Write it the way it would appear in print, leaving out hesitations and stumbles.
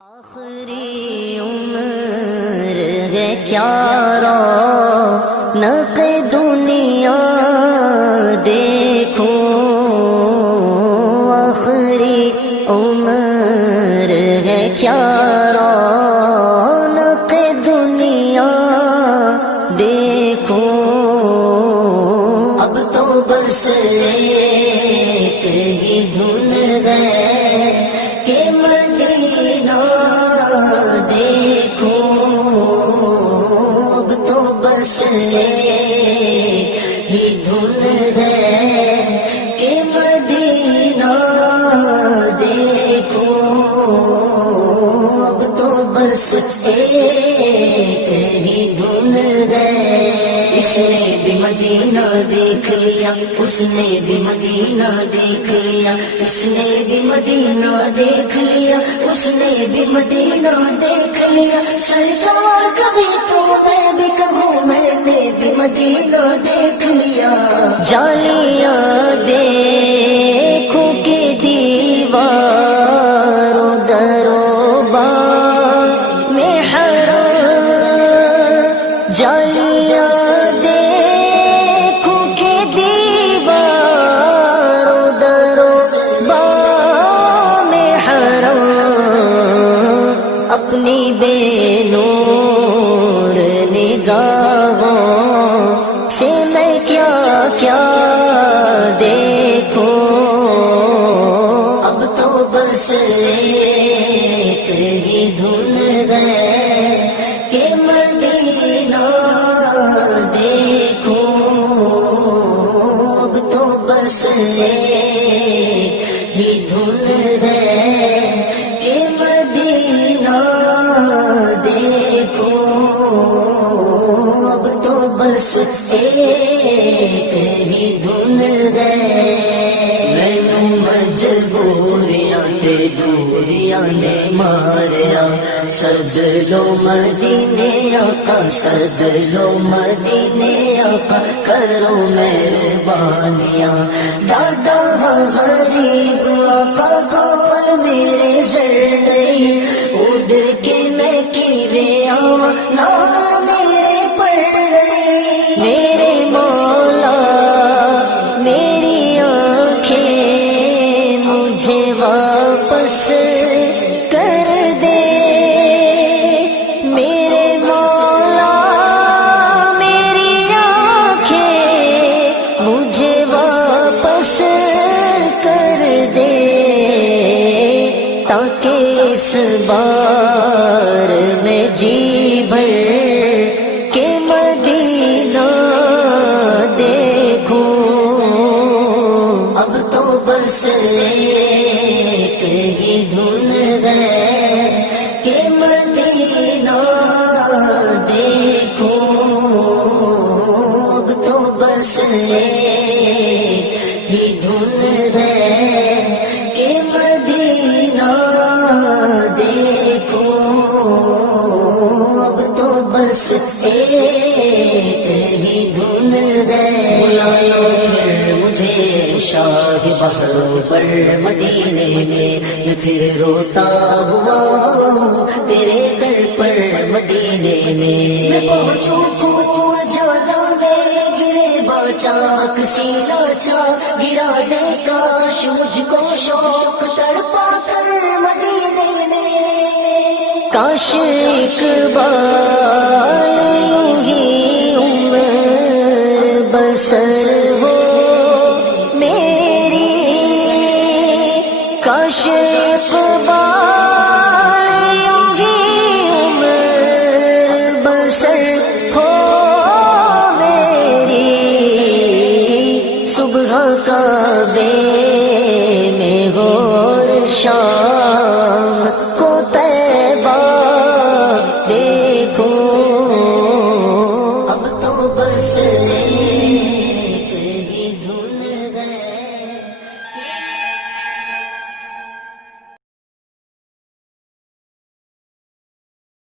آخری عمر ہے کیا رونق دنیا دیکھو، آخری عمر ہے کیا رونق دنیا دیکھو، اب تو بس ایک ہی دھن ہے کہ مدینہ دیکھو، اب تو بس ایک ہی دھن ہے کہ مدینہ دیکھو، اب تو بس ایک ہی دھن ہے۔ اس نے بھی مدینہ دیکھ لیا، اس نے بھی مدینہ دیکھ لیا، اس نے بھی مدینہ دیکھ لیا، اس نے بھی مدینہ دیکھ لیا، سرکار کبھی تو میں بھی کہوں میں نے بھی مدینہ دیکھ لیا۔ جالیاں دیکھو کہ دیواروں دروں بام میں حرم، جالیاں اپنی بے نور نگاہوں سے میں کیا کیا دیکھوں، اب تو بس ایک ہی دھن ہے کہ مدینہ دیکھو، اب تو بس ایک ہی دھن ہے کہ مدینہ دیکھو، اب تو بس ایک ہی دھن ہے۔ مینوں مجبوریاں تے دوریاں نے ماریا، سد لو مدینے آقا، سد لو مدینے آقا، کرو مہربانیاں، ڈاڈا غریب آقا کول میرے زر نہیں، اڑ کے میں کیوے آواں نہ میرے پر، میرے مولا میری آنکھیں مجھے واپس کر دے، میرے مولا میری آنکھیں مجھے واپس کر دے، تاکہ اس بار میں جی بھر کے مدینہ دیکھوں، اب تو بس ایک ہی دھن ہے کہ مدینہ دیکھو، اب تو بس ایک ہی دھن ہے کہ مدینہ دیکھو، اب تو بس ایک ہی دھن ہے۔ بلا لو پھر مجھے شاہ بحروں پر مدینے میں، پھر روتا ہوا تیرے در پر مدینے میں پہنچوں تو جانا میں گرے باچاک سینہ چا گرا دے، کاش مجھ کو شوق تڑپا کر مدینے میں، کاش اقبال یوں ہی عمر بسر ہو میری، کاش اقبال یوں ہی عمر بسر ہو میری، صبح کعبے میں غور شام